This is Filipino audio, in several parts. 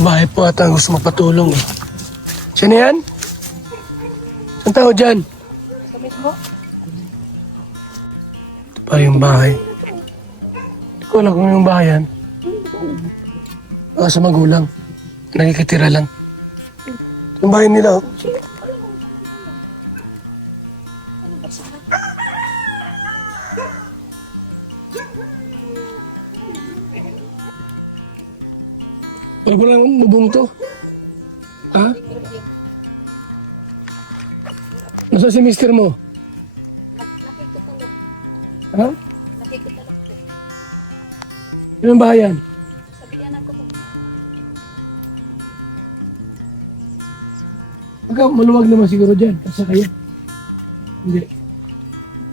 Bahay po ata ang gusto magpatulong eh. Sino yan? Saan tao dyan? Sa mismo? Ito pa yung bahay. Hindi ko alam kung yung bahay yan. Sa magulang. Nakikitira lang. Yung bahay nila oh. Pero ko lang bubong to. Ha? Nasa si mister mo? Nakikitalok. Ha? Nakikitalok po. Yung bahay yan? Sabihan ako po. Maluwag naman siguro dyan. Kasi kayo. Hindi.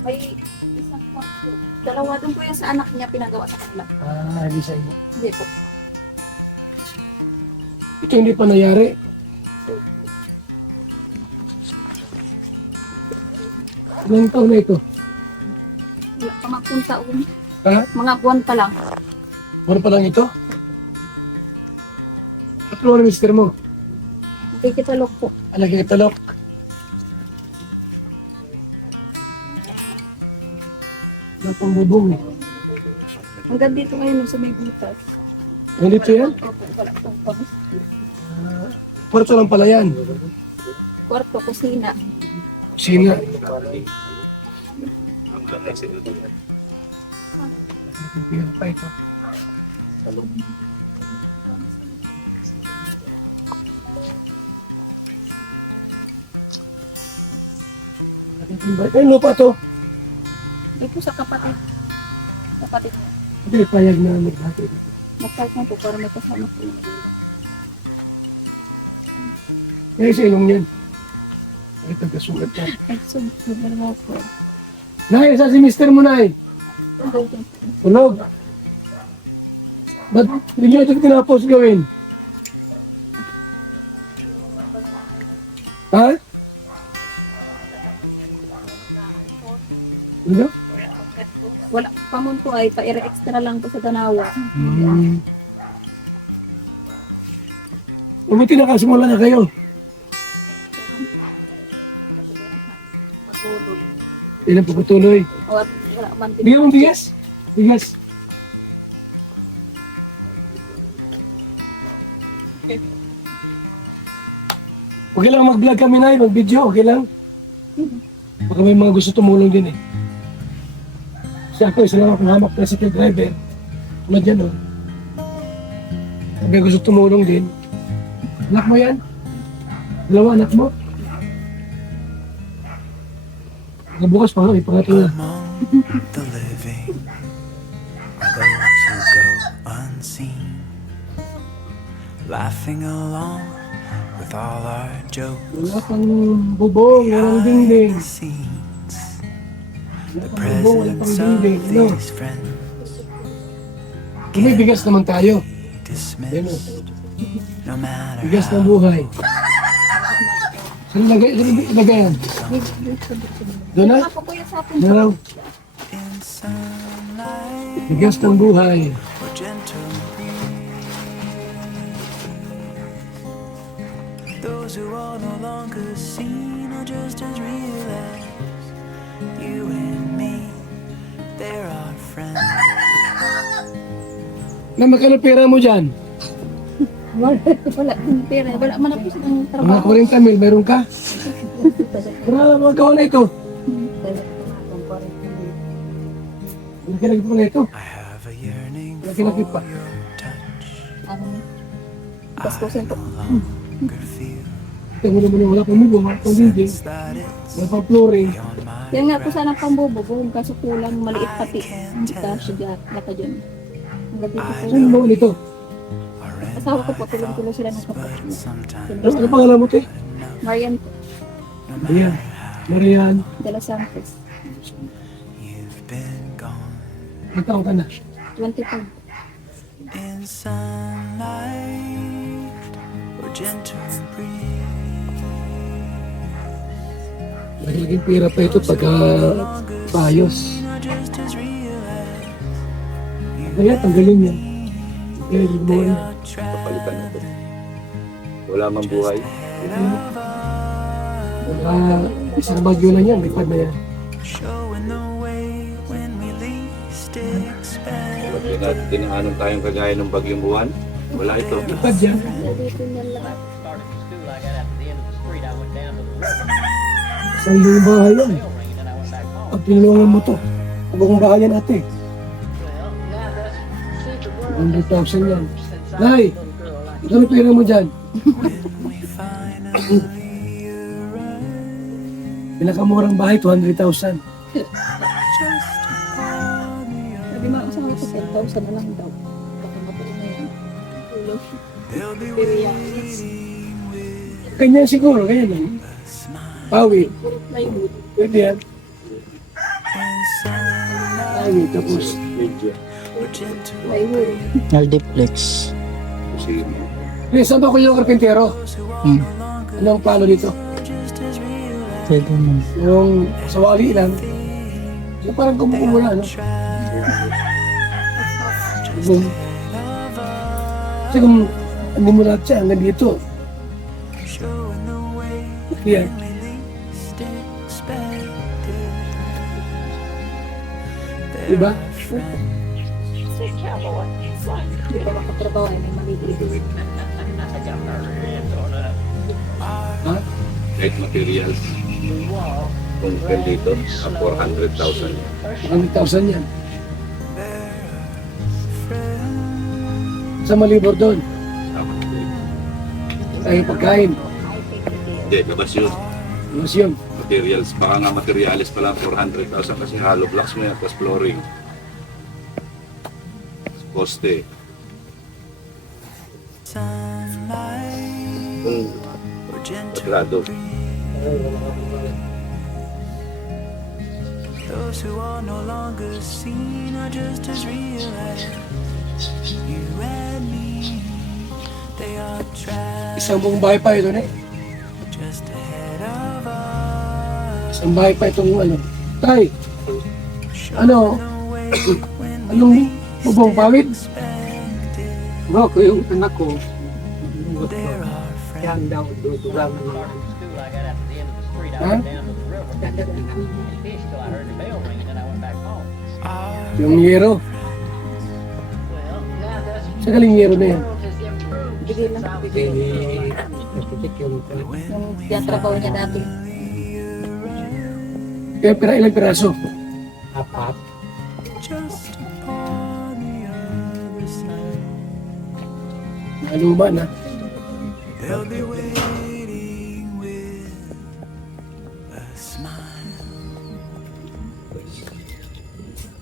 May isang kwarto. Dalawa doon po yan sa anak niya pinagawa sa kanila. Hindi sa inyo. Hindi po. Ito hindi pa nangyari. Ilang taon na ito? Wala pa magpun taon. Ha? Mga buwan pa lang. Ano pa lang ito? At ano mister mo? Nakikitalok po. Alagay ito talok. Wala pang bubong eh. Hanggang dito ngayon sa may butas. Nandito yan? Opo, wala pang pangis. Kwarto lang pala yan. Kwarto, kusina. Kusina. Nakikipira pa ito. Ay, lupa to. Ito po sa kapatid. Kapatid niya. Hindi, payag na maghati dito. Magkalt na po para may kasama po yung magulang. Ngayon sa ilong yan. Ay, tagasulat ka. Ay, so, dalawa po. Nay, sa si mister mo, Nay? Tulog. Ba't hindi nyo ito tinapos gawin? Ha? Ano? Wala pa mo po ay pa-ire extra lang po sa Tanawa. Umuti nakasimula na kayo. Matulog. Ilan po patuloy? O at wala man din. Bigyan mong bigas? Bigas. Okay lang mag-vlog kami na, mag-video, okay lang? Baka may mga gusto tumulong din eh. Kasi ako, isa lang akong hamak na second driver. Ano dyan oh. Kung may gusto tumulong din. Anak mo yan? Dalawa anak mo? Bukas pa nga, may pangatlo na. Among the living are those who go unseen, laughing along with all our jokes Wala pang bubong, walang dingding. behind the scenes. Wala The pang bubong, wala pang presence of dingding. Ano? these friends Kung may bigas naman tayo. dismissed, no matter Bigas ng how buhay. Saan ilagay yan? Doon na? Ako po yung sa atin. Naraw. in sunlight Bigas ng buhay. or gentle breeze. Those who are no longer seen are just as real as you and me. They're our friends. Na magkano pera mo dyan? Wala akong pera. Wala man ako sa Mga trabaho. 40 mil, meron ka? Para magawa na ito. Laki-laki pa na ito. I have a yearning Laki-laki pa. for your touch. Baskosin po. No longer feel Ito mo naman wala pang mubo, wala pang dingding, sense that it's wala pang flooring. beyond my Yan nga po sana pang bubong. Kaso kulang maliit pati. Hindi ka siya laka dyan. Hanggang dito po. Saan mo ito? Asawa ko po. Tulong-tulong sila ng kapatid but niya. sometimes Ano pangalan mo ito? Marian po. Ayan. Marian. De Los Santos. you've been gone. Ang taong ka na. 25. In sunlight or gentle breeze. Nagiging pera pa ito pagka paayos. Are just as real as Kaya tanggalin yan. Kaya gumawa they niya. are trapped Wala mang buhay. Isang bagyo lang yan, lipad na yan. Showing the way when we least expect. Tinaanan tayong kagaya ng bagyong buwan. Wala ito. Lipad yan. Nandito niya lahat. Isang liong bahay yan. Pag tinulungan mo to, buong bahay yan ate. 100,000 yan. Nay, ito na pera mo dyan. Pinakamurang bahay, 200,000. Sabi mga kasama ko, 10,000 na lang daw. Baka matuloy na yan. Tulog. Ganyan siguro, ganyan lang. Pawi, Puro plywood. pwede yan. Pawi, tapos Medyo. Plywood. Aldiplex. Sige. saan ba ko yung karpintero? Anong plano dito? Pwede mo. Yung sa wali lang. Yung parang kumukumula, no? Kung, kasi kung hindi mo lahat siya, hanggang dito. Yan. Diba? Di ba makatrabaho ay may maliit. Ha? Light materials. Kung dito, 400,000. 100,000 yan. Sa malibor doon. Ay pagkain. Hindi, labas yun. Mas yun. Materials, baka nga materials pala 400,000 kasi hollow blocks mo yan, plus flooring. Poste. Kung kwadrado. Those who are no longer seen are just as real as you and me. They are trapped Isang buong bahay pa ito, eh. just ahead of us. Isang bahay pa itong ano. Tay, ano? Anong bubong pawid? Ako yung anak ko, There are friends yan daw, dudulang mo. Ha? are Yung yero. Sa galing yero na yan. Bigay lang. Eh, nakitik yung Yung tinatrabaho niya dati. Kaya ilang piraso. apat. just upon the other side. Luma na. They'll be waiting with a smile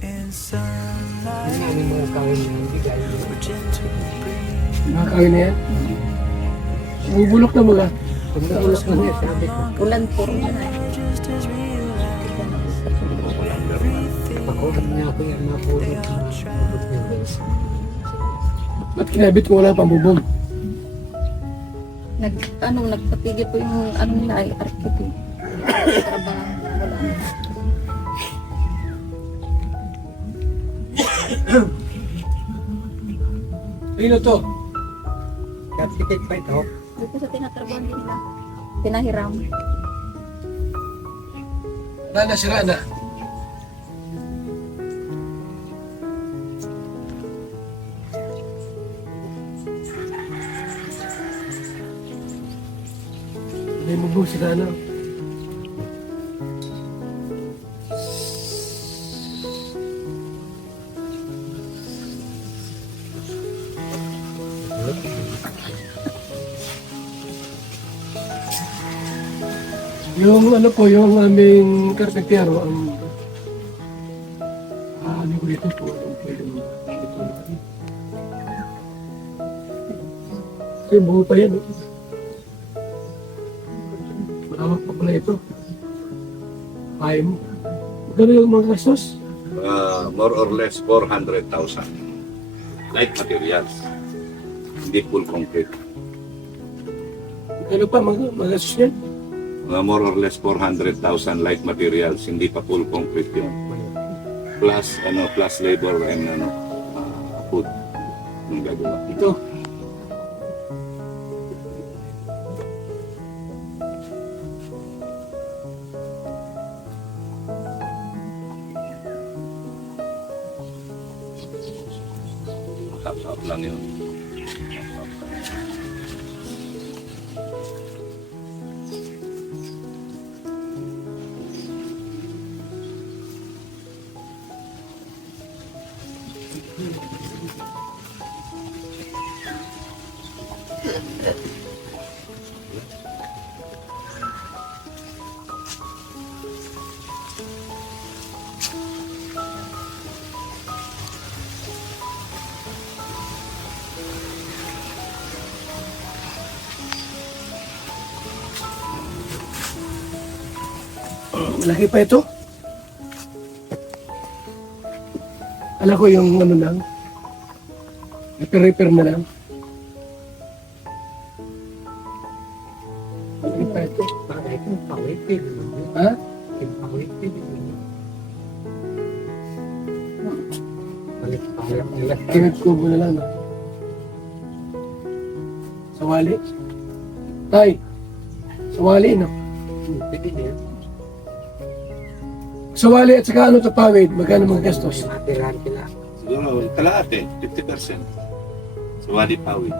in sunlight. Ang aming mga kawin na bigay mo. A gentle breeze. Nakakawin na yan. Bubulok na mga. Pag naulok na niya, sabi ko, Ulan puro na. Just as real as pakuhan niya ako yung mapulot na pulot niya guys. Ba't kinabit ko wala pang bubong? Nagpatigil po yung ano nila ay architect. Trabaho. Wala na. Sino to? Architect pa ito. Dito sa tinatrabaho nila. Pinahiram. Rana si Rana. May bubong si Rana. Yung ano po, yung aming karpentero, ang ano ko dito po, ang pwede mo dito. Kasi buo pa yan. Malawak pa pala ito. Kaya mo. Magkano yung mga gastos? More or less 400,000. Light materials. Hindi full concrete. Magkano pa mga gastos yan? More or less 400,000 light materials, hindi pa full concrete yun. Plus labor and food. Yung gagawa. Ito. Top lang yun. Malaki pa ito. Alam ko yung ano lang. Repair na lang. Malaki pa ito. Bakit yung pawitin? Ha? Yung pawitin. Palit-palit nila. Kinag kubo na lang. No? Sawali. Tay. Sawali, no? Pwede niya. Sawali at saka ano tapawid. Magkano mga gastos? Matirahan sila. Siguro, kalahati, 50%. Sa Wadi Pawid.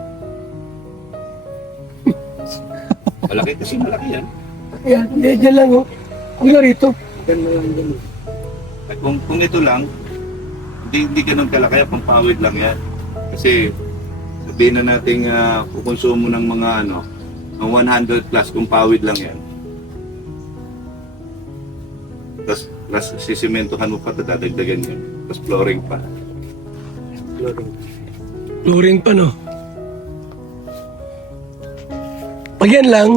Malaki kasi malaki yan. Ayan, dyan lang, oh. Ang rito. Ganun lang din. At kung ito lang, hindi ganun kalaki, pang pawid lang yan. Kasi sabihin na natin kukonsumo ng mga ng 100 plus kung pawid lang yan. Plus sisimentohan mo pa, dadagdagan yun. Plus flooring pa. Flooring. Flooring pa, no? Pag yan lang,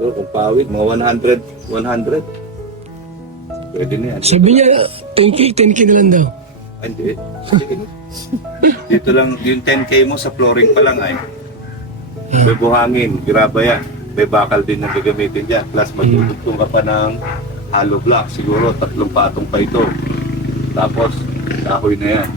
So kung pawid, mga 100. Pwede na yan. sabi niya, 10K na lang daw. Ay, hindi. Dito lang, yung 10K mo sa flooring pa lang ay. May buhangin, graba yan. May bakal din na gagamitin dyan. Plus magtutugtong ka pa ng hollow block. Siguro 3 patong pa ito. Tapos, kahoy na yan.